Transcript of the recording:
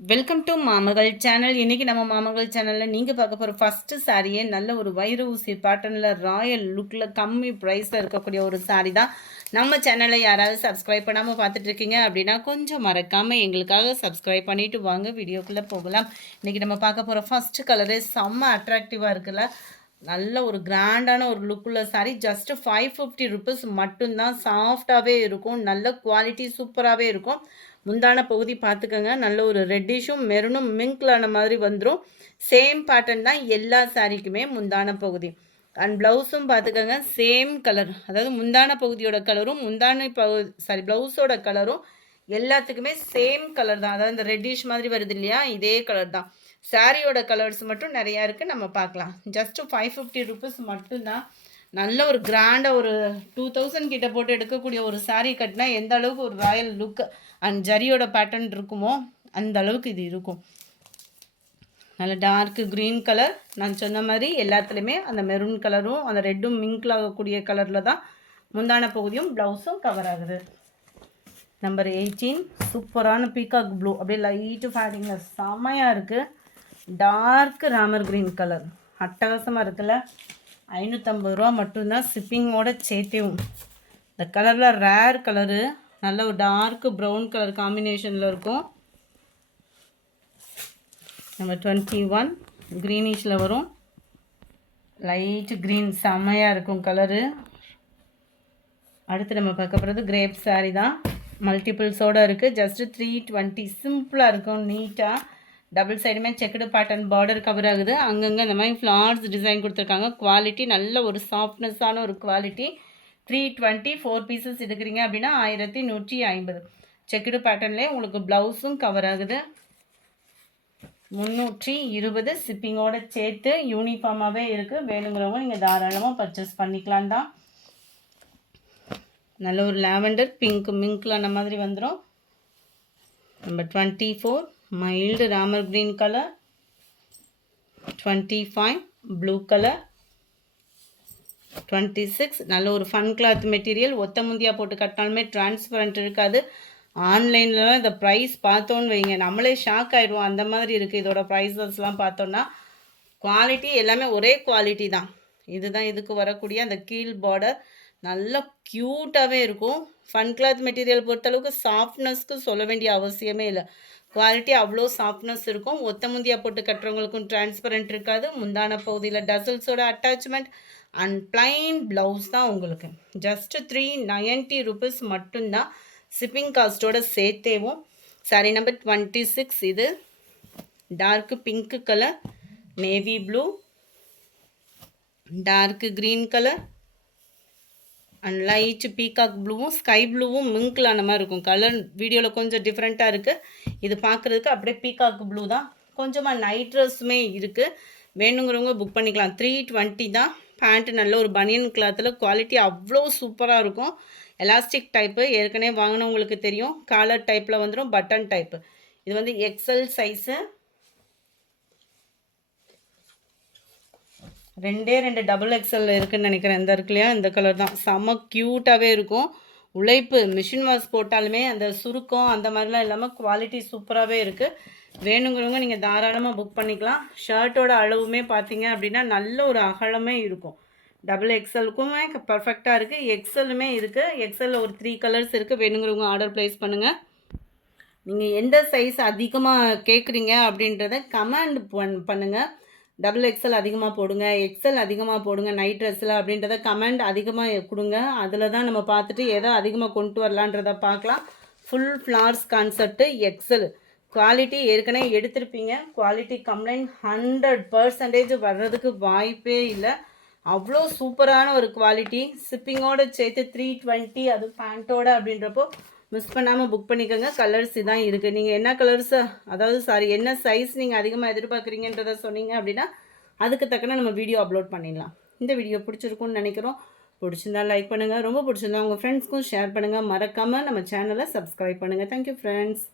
Welcome to மாமகள் channel. இன்றைக்கி நம்ம மாமகள் சேனலில் நீங்கள் பார்க்க போகிற ஃபஸ்ட்டு சாரியே நல்ல ஒரு வைர ஊசி பேட்டர்னில் ராயல் லுக்கில் கம்மி ப்ரைஸில் இருக்கக்கூடிய ஒரு சாரீ தான். நம்ம சேனலை யாராவது சப்ஸ்கிரைப் பண்ணாமல் பார்த்துட்ருக்கீங்க அப்படின்னா கொஞ்சம் மறக்காமல் எங்களுக்காக சப்ஸ்கிரைப் பண்ணிவிட்டு வாங்க வீடியோக்குள்ளே போகலாம். இன்றைக்கி நம்ம பார்க்க போகிற ஃபஸ்ட்டு கலரே செம்ம அட்ராக்டிவாக இருக்குல்ல. நல்ல ஒரு கிராண்டான ஒரு லுக்குள்ள சாரீ. ஜஸ்ட்டு 550 ருபீஸ் மட்டும்தான். சாஃப்டாகவே இருக்கும், நல்ல குவாலிட்டி சூப்பராகவே இருக்கும். முந்தான பகுதி பார்த்துக்கோங்க, நல்ல ஒரு ரெட்டிஷும் மெரூனும் மிங்க்லான மாதிரி வந்துடும். சேம் பேட்டர்ன் தான் எல்லா சாரீக்குமே முந்தான பகுதி. அண்ட் ப்ளவுஸும் பார்த்துக்கோங்க சேம் கலர், அதாவது முந்தான பகுதியோட கலரும் முந்தான ப்ளவுஸோட கலரும் எல்லாத்துக்குமே சேம் கலர் தான். அதாவது இந்த ரெட்டிஷ் மாதிரி வருது இல்லையா, இதே கலர் தான். சாரியோட கலர்ஸ் மட்டும் நிறையா இருக்குது, நம்ம பார்க்கலாம். ஜஸ்ட்டு 550 ருபீஸ் மட்டும்தான். நல்ல ஒரு கிராண்டாக ஒரு 2000 கிட்ட போட்டு எடுக்கக்கூடிய ஒரு சாரீ கட்டினா எந்த அளவுக்கு ஒரு ராயல் லுக் அண்ட் ஜரியோட பேட்டர்ன் இருக்குமோ அந்த அளவுக்கு இது இருக்கும். நல்ல டார்க் க்ரீன் கலர், நான் சொன்ன மாதிரி எல்லாத்துலேயுமே அந்த மெரூன் கலரும் அந்த ரெட்டும் மிங்கிள் ஆகக்கூடிய கலரில் தான் முந்தான பகுதியும் ப்ளவுஸும் கவர் ஆகுது. நம்பர் 18 சூப்பரான பீகாக் ப்ளூ, அப்படியே லைட்டு ஃபேடிங்கில் செம்மையாக இருக்குது. டார்க் ராமர் க்ரீன் கலர் அட்டகாசமாக இருக்குல்ல. 550 ரூபா மட்டும்தான் ஷிப்பிங்கோட சேர்த்தேவும். இந்த கலரில் ரேர் கலரு, நல்ல ஒரு டார்க் ப்ரௌன் கலர் காம்பினேஷனில் இருக்கும். நம்பர் 21 க்ரீனிஷில் வரும், லைட்டு க்ரீன் செம்மையாக இருக்கும் கலரு. அடுத்து நம்ம பார்க்க போகிறது கிரேப் சாரீ தான். மல்டிபிள்ஸோடு இருக்குது. ஜஸ்ட்டு 320, சிம்பிளாக இருக்கும், நீட்டாக. டபுள் சைடுமே செக்குடு பேட்டர்ன் பார்டர் கவர் ஆகுது. அங்கங்கே இந்த மாதிரி ஃப்ளார்ஸ் டிசைன் கொடுத்துருக்காங்க. குவாலிட்டி நல்ல ஒரு சாஃப்ட்னஸான ஒரு குவாலிட்டி. 320 4 பீசஸ் எடுக்கிறீங்க அப்படின்னா 1150. செக்குடு பேட்டர்ன்லேயே உங்களுக்கு ப்ளவுஸும் கவர் ஆகுது. 320 ஷிப்பிங்கோடு சேர்த்து யூனிஃபார்மாகவே இருக்குது. வேணுங்கிறவங்க நீங்கள் தாராளமாக பர்ச்சேஸ் பண்ணிக்கலாம் தான். நல்ல ஒரு லாவெண்டர் பிங்க் மிங்க்லான மாதிரி வந்துடும். Number 24 mild Ramar green colour. 25 blue colour. 26 நல்ல ஒரு ஃபன் கிளாத் மெட்டீரியல். ஒத்த முந்தியாக போட்டு கட்டினாலுமே டிரான்ஸ்பரண்ட் இருக்காது. ஆன்லைனில் இந்த ப்ரைஸ் பார்த்தோன்னு வைங்க, நம்மளே ஷாக் ஆகிடுவோம், அந்த மாதிரி இருக்குது இதோட ப்ரைஸஸ்லாம் பார்த்தோன்னா. குவாலிட்டி எல்லாமே ஒரே குவாலிட்டி தான். இதுதான் இதுக்கு வரக்கூடிய அந்த கீழ் பார்டர். நல்ல க்யூட்டாகவே இருக்கும். ஃபன் கிளாத் மெட்டீரியல் பொறுத்தளவுக்கு சாஃப்ட்னஸ்க்கு சொல்ல வேண்டிய அவசியமே இல்லை. குவாலிட்டி அவ்வளோ சாஃப்ட்னஸ் இருக்கும். ஒத்த முந்தியாக போட்டு கட்டுறவங்களுக்கும் டிரான்ஸ்பரண்ட் இருக்காது. முந்தான பகுதியில் டசல்ஸோட அட்டாச்மெண்ட் அண்ட் பிளைன் ப்ளவுஸ் தான் உங்களுக்கு. ஜஸ்ட்டு 390 ருபீஸ் மட்டும்தான் ஷிப்பிங் காஸ்ட்டோட சேர்த்தேவும். சாரி நம்பர் 26 இது dark pink colour, navy blue, dark green colour and light peacock ப்ளூவும் ஸ்கை ப்ளூவும் மிங்கிளான மாதிரி இருக்கும். கலர் வீடியோவில் கொஞ்சம் டிஃப்ரெண்ட்டாக இருக்குது. இது பார்க்குறதுக்கு அப்படியே பீகாக் ப்ளூ தான். கொஞ்சமாக நைட் ட்ரெஸ்ஸுமே இருக்குது. வேணுங்கிறவங்க புக் பண்ணிக்கலாம். 320 தான். பேண்ட்டு நல்ல ஒரு பனியன் கிளாத்தில் குவாலிட்டி அவ்வளோ சூப்பராக இருக்கும். எலாஸ்டிக் டைப்பு ஏற்கனவே வாங்கினவங்களுக்கு தெரியும். காலர் டைப்பில் வந்துடும், பட்டன் டைப்பு. இது வந்து எக்ஸல் சைஸு. 2 டபுள் எக்ஸல் இருக்குதுன்னு நினைக்கிறேன். இந்த இருக்கு இல்லையா, இந்த கலர் தான். செம்ம க்யூட்டாகவே இருக்கும். உழைப்பு மிஷின் வாஷ் போட்டாலுமே அந்த சுருக்கம் அந்த மாதிரிலாம் இல்லாமல் குவாலிட்டி சூப்பராகவே இருக்குது. வேணுங்கிறவங்க நீங்கள் தாராளமாக புக் பண்ணிக்கலாம். ஷர்ட்டோட அளவுமே பார்த்தீங்க அப்படின்னா நல்ல ஒரு அகலமே இருக்கும். டபுள் எக்ஸலுக்குமே பர்ஃபெக்டாக இருக்குது. எக்ஸலுமே இருக்குது. எக்ஸலில் ஒரு 3 கலர்ஸ் இருக்குது. வேணுங்கிறவங்க ஆர்டர் ப்ளேஸ் பண்ணுங்கள். நீங்கள் எந்த சைஸ் அதிகமாக கேட்குறீங்க அப்படின்றத கமெண்ட் பண்ணுங்கள். டபுள் எக்ஸல் அதிகமாக போடுங்க, எக்ஸல் அதிகமாக போடுங்க நைட் ட்ரெஸ்ஸில் அப்படின்றத கமெண்ட் அதிகமாக கொடுங்க. அதில் தான் நம்ம பார்த்துட்டு எதை அதிகமாக கொண்டு வரலான்றதை பார்க்கலாம். ஃபுல் ஃப்ளார்ஸ் கான்செப்ட்டு எக்ஸல். குவாலிட்டி ஏற்கனவே எடுத்திருப்பீங்க. குவாலிட்டி கம்ப்ளைண்ட் 100% வர்றதுக்கு வாய்ப்பே இல்லை. அவ்வளோ சூப்பரான ஒரு குவாலிட்டி. ஷிப்பிங்கோடு சேர்த்து 320, அது பேண்ட்டோட அப்படின்றப்போ மிஸ் பண்ணாமல் புக் பண்ணிக்கோங்க. கலர்ஸ் தான் இருக்குது. நீங்கள் என்ன கலர்ஸை, அதாவது என்ன சைஸ் நீங்கள் அதிகமாக எதிர்பார்க்குறீங்கன்றதை சொன்னீங்க அப்படின்னா அதுக்கு தக்கன நம்ம வீடியோ அப்லோட் பண்ணிடலாம். இந்த வீடியோ பிடிச்சிருக்குன்னு நினைக்கிறோம். பிடிச்சிருந்தா லைக் பண்ணுங்கள். ரொம்ப பிடிச்சிருந்தா உங்கள் ஃப்ரெண்ட்ஸ்க்கும் ஷேர் பண்ணுங்கள். மறக்காமல் நம்ம சேனலை சப்ஸ்கிரைப் பண்ணுங்கள். Thank you friends.